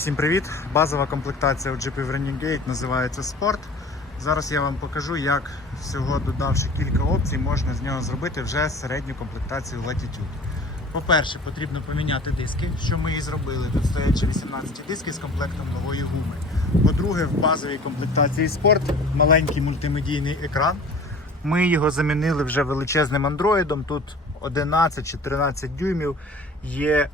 Всім привіт! Базова комплектація у джипів Renegade називається Sport. Зараз я вам покажу, як всього додавши кілька опцій, можна з нього зробити вже середню комплектацію Latitude. По-перше, потрібно поміняти диски, що ми і зробили. Тут стоять ще 18 диски з комплектом нової гуми. По-друге, в базовій комплектації Sport маленький мультимедійний екран. Ми його замінили вже величезним андроїдом. Тут 11 чи 13 дюймів. Є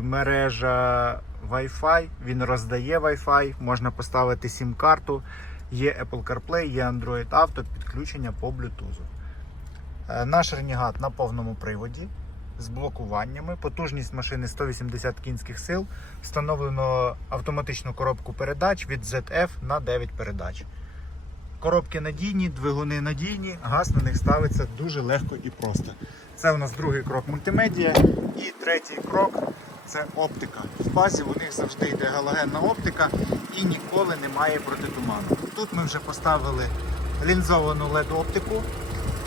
мережа Wi-Fi, він роздає Wi-Fi, можна поставити сім-карту. Є Apple CarPlay, є Android Auto, підключення по Bluetooth. Е, Наш Renegade на повному приводі з блокуваннями. Потужність машини 180 кінських сил. Встановлено автоматичну коробку передач від ZF на 9 передач. Коробки надійні, двигуни надійні, газ на них ставиться дуже легко і просто. Це у нас другий крок мультимедія. І третій крок це оптика. В базі у них завжди йде галогенна оптика і ніколи немає протитуману. Тут ми вже поставили лінзовану LED оптику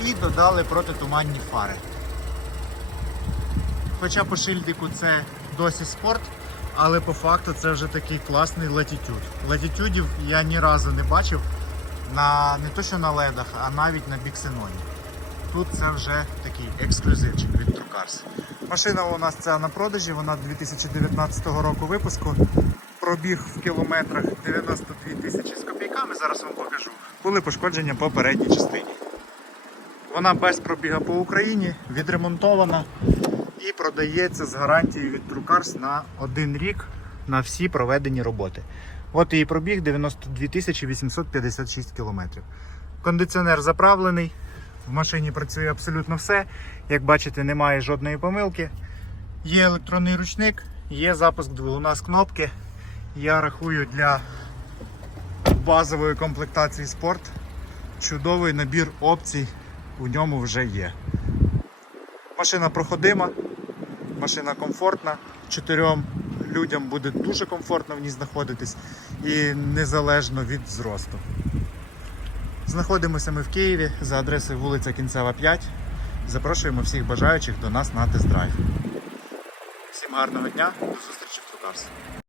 і додали протитуманні фари. Хоча по шильдику це досі спорт, але по факту це вже такий класний латітюд. Латітюдів я ні разу не бачив на не то що на ледах, а навіть на біксеноні. Тут це вже такий ексклюзивчик від Трукарс. Машина у нас ця на продажі, вона 2019 року випуску. Пробіг в кілометрах 92 тисячі з копійками, зараз вам покажу. Були пошкодження по передній частині. Вона без пробіга по Україні, відремонтована і продається з гарантією від Трукарс на один рік на всі проведені роботи. От її пробіг 92 856 кілометрів. Кондиціонер заправлений, в машині працює абсолютно все. Як бачите, немає жодної помилки. Є електронний ручник, є запуск двигуна з кнопки. Я рахую для базової комплектації спорт. Чудовий набір опцій у ньому вже є. Машина проходима, машина комфортна. Чотирьом людям буде дуже комфортно в ній знаходитись і незалежно від зросту. Знаходимося ми в Києві за адресою вулиця Кінцева 5. Запрошуємо всіх бажаючих до нас на тест-драйв. Всім гарного дня, до зустрічі в Трукарс.